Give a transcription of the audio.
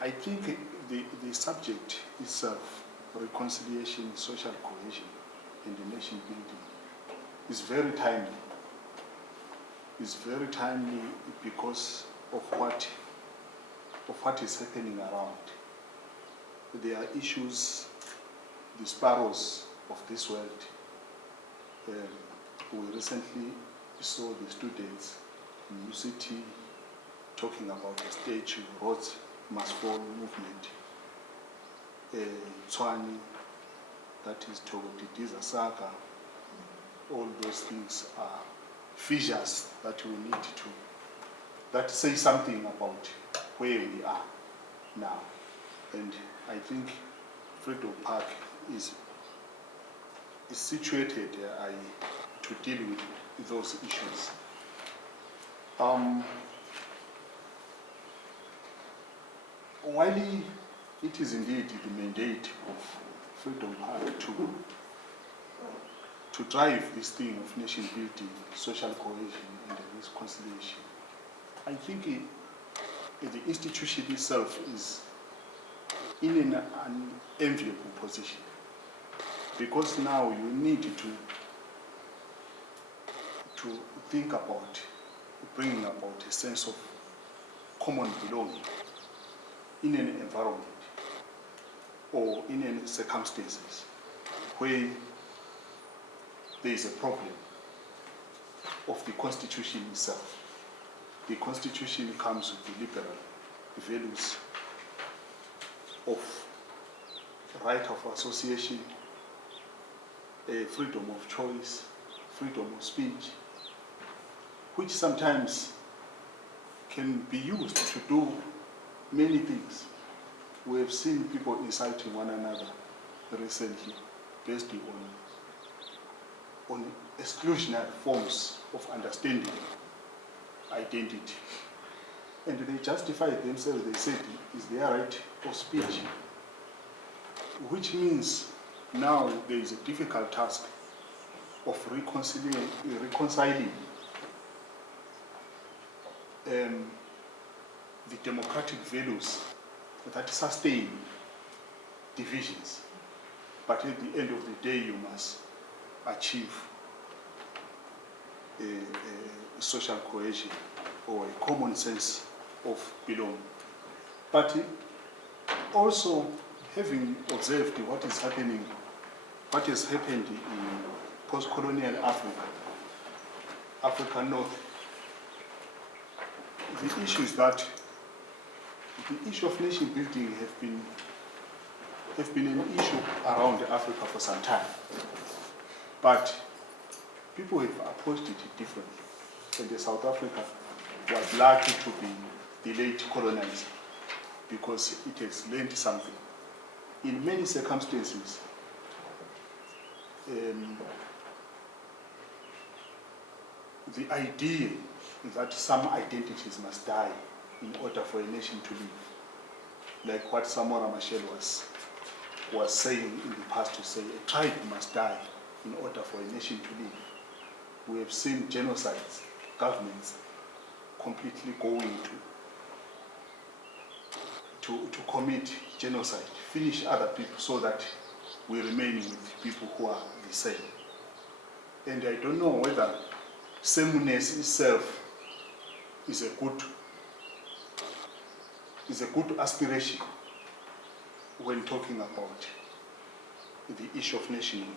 I think the subject itself, reconciliation, social cohesion, and the nation building, is very timely. It's very timely because of what is happening around. There are issues, the sparrows of this world. We recently saw the students in UCT talking about a statue, Roads Must Fall movement. Tswani, that is Togodidiza saga. All those things are fissures that we need to, that say something about where we are now. And I think Freedom Park is situated to deal with those issues. While it is indeed the mandate of Freedom Park to drive this thing of nation building, social cohesion, and reconciliation, I think the institution itself is in an enviable position, because now you need to think about bringing about a sense of common belonging in an environment or in any circumstances where there is a problem of the Constitution itself. The Constitution comes with the liberal values of right of association, freedom of choice, freedom of speech, which sometimes can be used to do many things. We have seen people insulting one another recently based on exclusionary forms of understanding identity. And they justified themselves, they said, is their right of speech, which means now there is a difficult task of reconciling the democratic values that sustain divisions. But at the end of the day, you must achieve a social cohesion or a common sense of belonging. But also, having observed what has happened in post-colonial Africa, Africa North, the issue is that the issue of nation building have been an issue around Africa for some time. But people have approached it differently. And South Africa was lucky to be the late colonizer because it has learned something. In many circumstances, the idea that some identities must die in order for a nation to live, like what Samora Machel was saying in the past, to say a tribe must die in order for a nation to live. We have seen genocides, governments completely going to commit genocide, finish other people so that we remain with people who are the same. And I don't know whether sameness itself is a good aspiration when talking about the issue of nationhood.